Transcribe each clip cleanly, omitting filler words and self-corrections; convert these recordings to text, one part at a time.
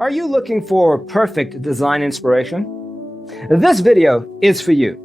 Are you looking for perfect design inspiration? This video is for you.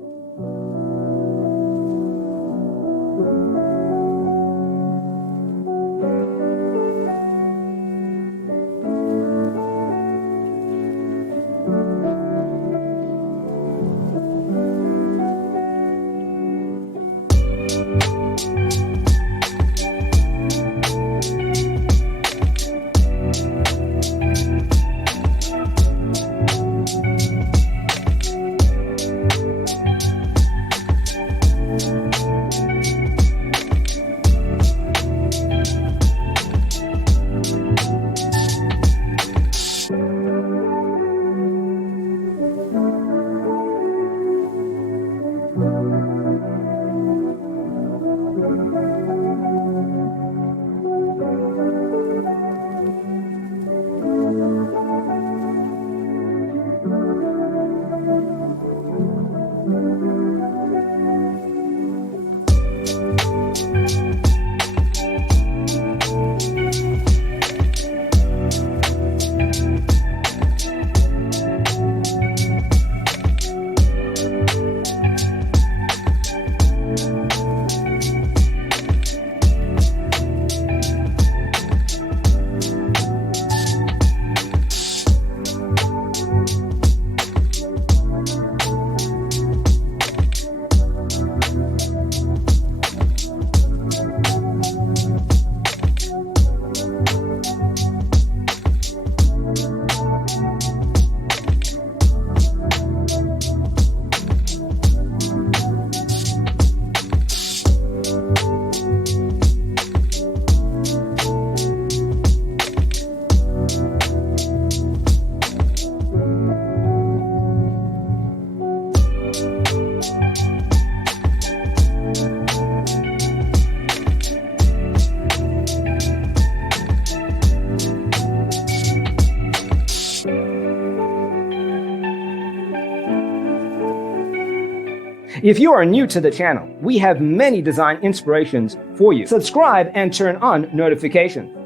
If you are new to the channel, we have many design inspirations for you. Subscribe and turn on notifications.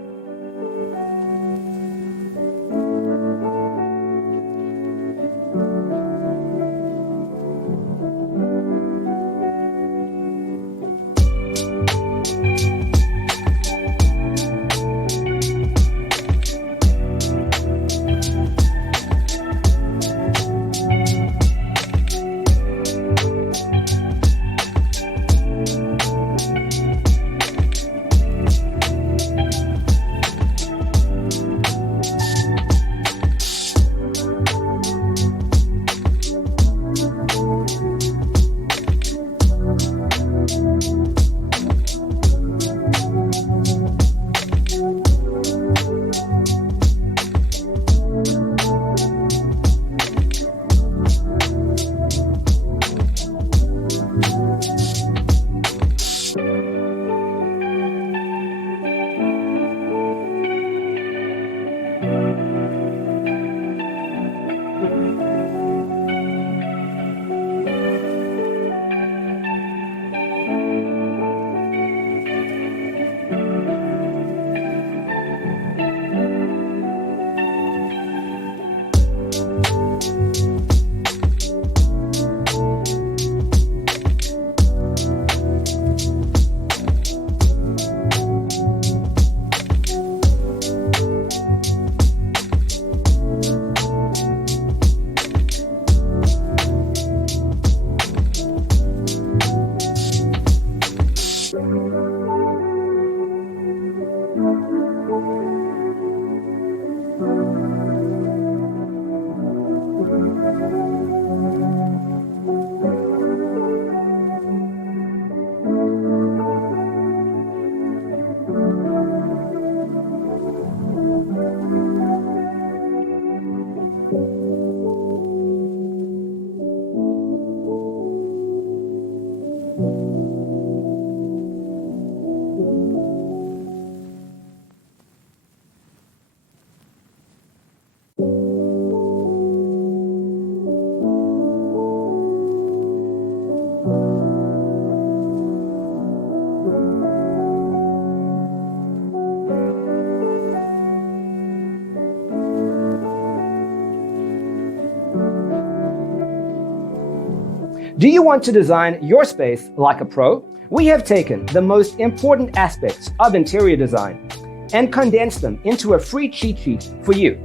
Do you want to design your space like a pro? We have taken the most important aspects of interior design and condensed them into a free cheat sheet for you.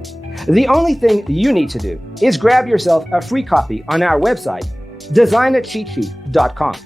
The only thing you need to do is grab yourself a free copy on our website, designercheatsheet.com.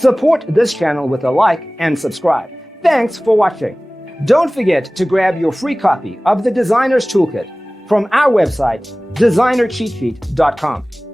Support this channel with a like and subscribe. Thanks for watching. Don't forget to grab your free copy of the Designer's Toolkit from our website, designercheatsheet.com.